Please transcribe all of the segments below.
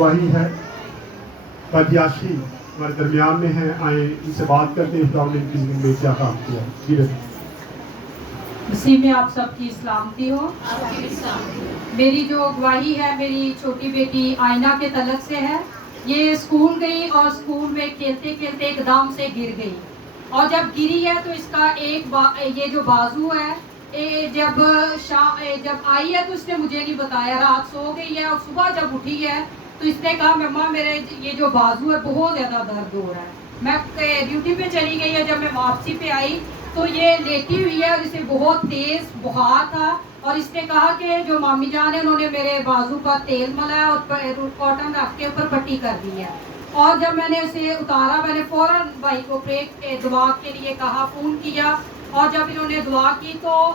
گواہی ہے بدیاشی ہمارے درمیان میں ہیں، آئیں ان سے بات کرتے ہیں خدا نے ان کی زندگی میں کیا کام کیا. جی مسیح میں آپ سب کی سلامتی ہو. میری جو گواہی ہے میری چھوٹی بیٹی آئینہ کے تعلق سے ہے. یہ اسکول گئی اور اسکول میں کھیلتے کھیلتے ایک دم سے گر گئی، اور جب گری ہے تو اس کا یہ جو بازو ہے جب آئی ہے تو اس نے مجھے نہیں بتایا، رات سو گئی ہے اور صبح جب اٹھی ہے تو اس نے کہا مما میرے یہ جو بازو ہے بہت زیادہ درد ہو رہا ہے. میں ڈیوٹی پہ چلی گئی ہے، جب میں واپسی پہ آئی تو یہ لیٹی ہوئی ہے اور اسے بہت تیز بخار تھا، اور اس نے کہا کہ جو مامی جان ہے انہوں نے میرے بازو پر تیل ملا اور کاٹن رکھ کے اوپر پٹی کر دی ہے. اور جب میں نے اسے اتارا میں نے فوراً بھائی کو دعا کے لیے کہا، فون کیا، اور جب انہوں نے دعا کی تو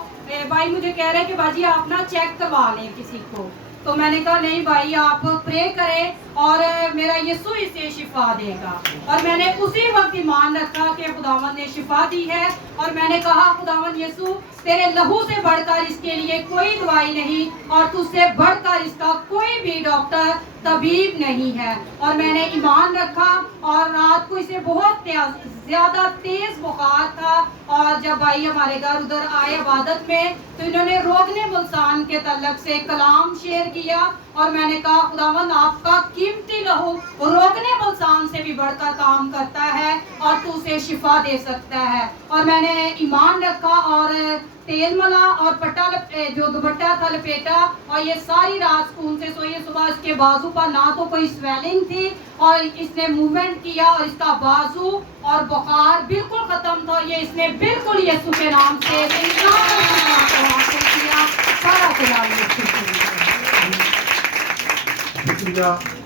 بھائی مجھے کہہ رہے کہ باجی آپ نا چیک کروا لیں کسی کو. تو میں نے کہا نہیں بھائی آپ پرے کریں اور میرا یسوع اسے شفا دے گا. اور میں نے اسی وقت ایمان رکھا کہ خداوند نے شفا دی ہے، اور میں نے کہا خداوند یسوع تیرے لہو سے بڑھ کر اس کے لیے کوئی دوائی نہیں، اور تجھ سے بڑھ کر اس کا کوئی بھی ڈاکٹر طبیب نہیں ہے. اور میں نے ایمان رکھا، اور رات کو اسے بہت زیادہ تیز بخار تھا، اور جب بھائی ہمارے گھر ادھر آئے عبادت میں تو انہوں نے روغن ملسان کے تعلق سے کلام شیئر کیا، اور میں نے کہا خداوند آپ کا قیمتی لہو روغن ملسان سے بھی بڑھ کر کام کرتا ہے اور تو اسے شفا دے سکتا ہے. اور میں نے ایمان رکھا اور تیل ملا اور جو دوپٹہ تھا لپیٹا، اور یہ ساری رات اسکول سے سوئی. صبح اس کے بازو پر نہ تو کوئی سویلنگ تھی، اور اس نے موومنٹ کیا اور اس کا بازو اور بخار بالکل ختم تھا، اور یہ اس نے بالکل یسوع کے نام سے حاصل کیا. سارا خدا شکریہ.